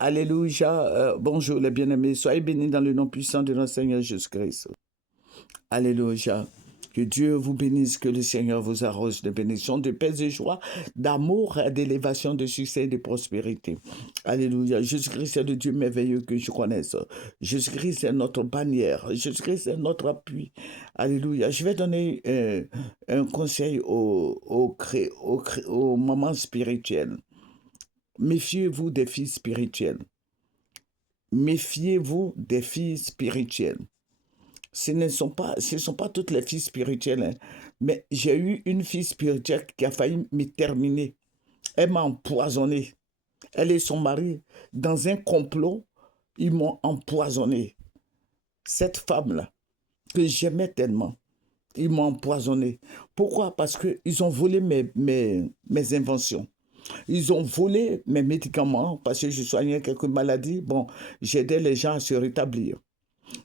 Alléluia. Bonjour les bien-aimés. Soyez bénis dans le nom puissant de notre Seigneur Jésus-Christ. Alléluia. Que Dieu vous bénisse, que le Seigneur vous arrose de bénédictions, de paix et joie, d'amour, d'élévation, de succès et de prospérité. Alléluia. Jésus-Christ est le Dieu merveilleux que je connaisse. Jésus-Christ est notre bannière. Jésus-Christ est notre appui. Alléluia. Je vais donner un conseil aux mamans spirituelles. Méfiez-vous des filles spirituelles. Méfiez-vous des filles spirituelles. Ce ne sont pas toutes les filles spirituelles, hein. Mais j'ai eu une fille spirituelle qui a failli me terminer. Elle m'a empoisonné. Elle et son mari, dans un complot, ils m'ont empoisonné. Cette femme-là, que j'aimais tellement, ils m'ont empoisonné. Pourquoi? Parce qu'ils ont volé mes inventions. Ils ont volé mes médicaments parce que je soignais quelques maladies. Bon, j'aidais les gens à se rétablir.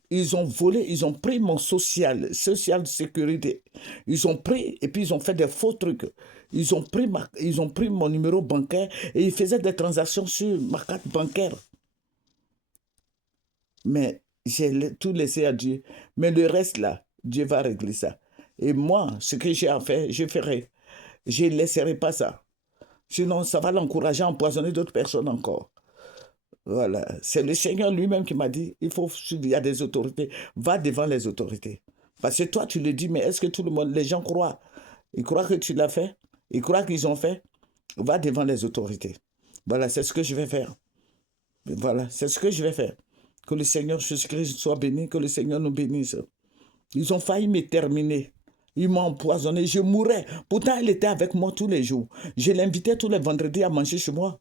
Ils ont volé, ils ont pris mon social sécurité. Ils ont pris et puis ils ont fait des faux trucs. Ils ont pris mon numéro bancaire et ils faisaient des transactions sur ma carte bancaire. Mais j'ai tout laissé à Dieu. Mais le reste là, Dieu va régler ça. Et moi, ce que j'ai à faire, je ferai. Je ne laisserai pas ça. Sinon, ça va l'encourager à empoisonner d'autres personnes encore. Voilà. C'est le Seigneur lui-même qui m'a dit, il y a des autorités, va devant les autorités. Parce que toi, tu le dis, mais est-ce que tout le monde, les gens croient? Ils croient que tu l'as fait? Ils croient qu'ils ont fait? Va devant les autorités. Voilà, c'est ce que je vais faire. Voilà, c'est ce que je vais faire. Que le Seigneur Jésus-Christ soit béni, que le Seigneur nous bénisse. Ils ont failli me terminer. Ils m'ont empoisonné, je mourais. Pourtant, elle était avec moi tous les jours. Je l'invitais tous les vendredis à manger chez moi.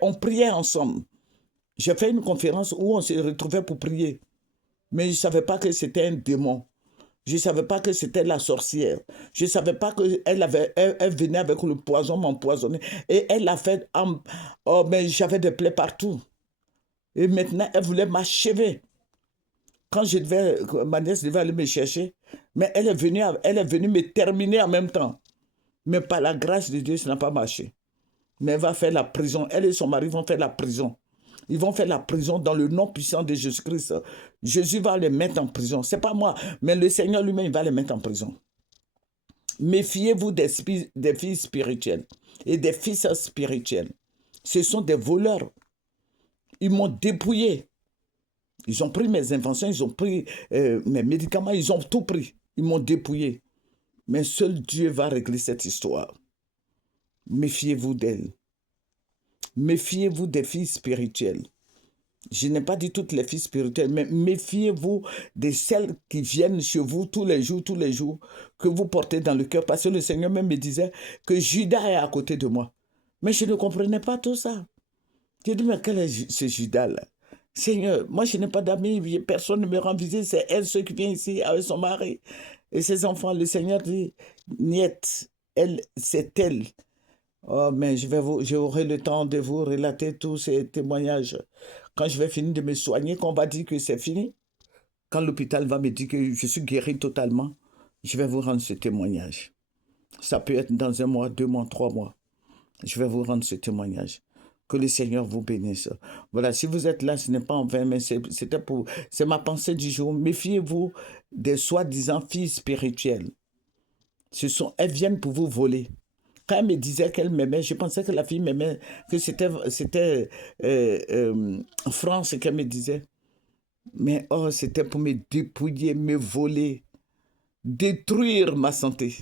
On priait ensemble. J'ai fait une conférence où on se retrouvait pour prier. Mais je ne savais pas que c'était un démon. Je ne savais pas que c'était la sorcière. Je ne savais pas qu'elle venait avec le poison m'empoisonner. Et elle l'a fait. Oh, mais j'avais des plaies partout. Et maintenant, elle voulait m'achever. Quand ma nièce devait aller me chercher, mais elle est venue me terminer en même temps. Mais par la grâce de Dieu, ça n'a pas marché. Mais elle va faire la prison. Elle et son mari vont faire la prison. Ils vont faire la prison dans le nom puissant de Jésus-Christ. Jésus va les mettre en prison. Ce n'est pas moi, mais le Seigneur lui-même va les mettre en prison. Méfiez-vous des filles spirituelles et des fils spirituels. Ce sont des voleurs. Ils m'ont dépouillé. Ils ont pris mes inventions, ils ont pris mes médicaments, ils ont tout pris. Ils m'ont dépouillé. Mais seul Dieu va régler cette histoire. Méfiez-vous d'elles. Méfiez-vous des filles spirituelles. Je n'ai pas dit toutes les filles spirituelles, mais méfiez-vous de celles qui viennent chez vous tous les jours, que vous portez dans le cœur. Parce que le Seigneur même me disait que Judas est à côté de moi. Mais je ne comprenais pas tout ça. J'ai dit, mais quel est ce Judas-là? Seigneur, moi je n'ai pas d'amis, personne ne me rend visite, c'est elle, ceux qui viennent ici avec son mari et ses enfants. Le Seigneur dit, Niet, elle, c'est elle. Oh, mais j'aurai le temps de vous relater tous ces témoignages. Quand je vais finir de me soigner, qu'on va dire que c'est fini, quand l'hôpital va me dire que je suis guéri totalement, je vais vous rendre ce témoignage. Ça peut être dans 1 mois, 2 mois, 3 mois. Je vais vous rendre ce témoignage. Que le Seigneur vous bénisse. Voilà, si vous êtes là, ce n'est pas en vain, mais c'est ma pensée du jour. Méfiez-vous des soi-disant filles spirituelles. Elles viennent pour vous voler. Quand elle me disait qu'elle m'aimait, je pensais que la fille m'aimait, que c'était France qu'elle me disait. Mais oh, c'était pour me dépouiller, me voler, détruire ma santé.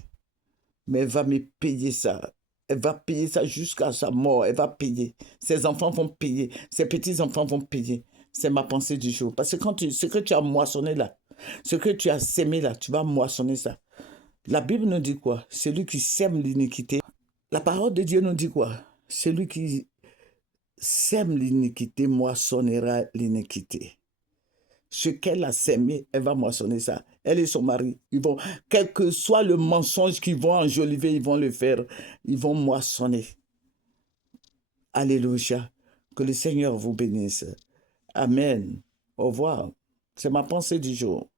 Mais elle va me payer ça. Elle va payer ça jusqu'à sa mort. Elle va payer. Ses enfants vont payer. Ses petits-enfants vont payer. C'est ma pensée du jour. Parce que ce que tu as moissonné là, ce que tu as sémé là, tu vas moissonner ça. La Bible nous dit quoi? Celui qui sème l'iniquité. La parole de Dieu nous dit quoi? Celui qui sème l'iniquité moissonnera l'iniquité. Ce qu'elle a sémé, elle va moissonner ça. Elle et son mari, quel que soit le mensonge qu'ils vont enjoliver, ils vont le faire. Ils vont moissonner. Alléluia. Que le Seigneur vous bénisse. Amen. Au revoir. C'est ma pensée du jour.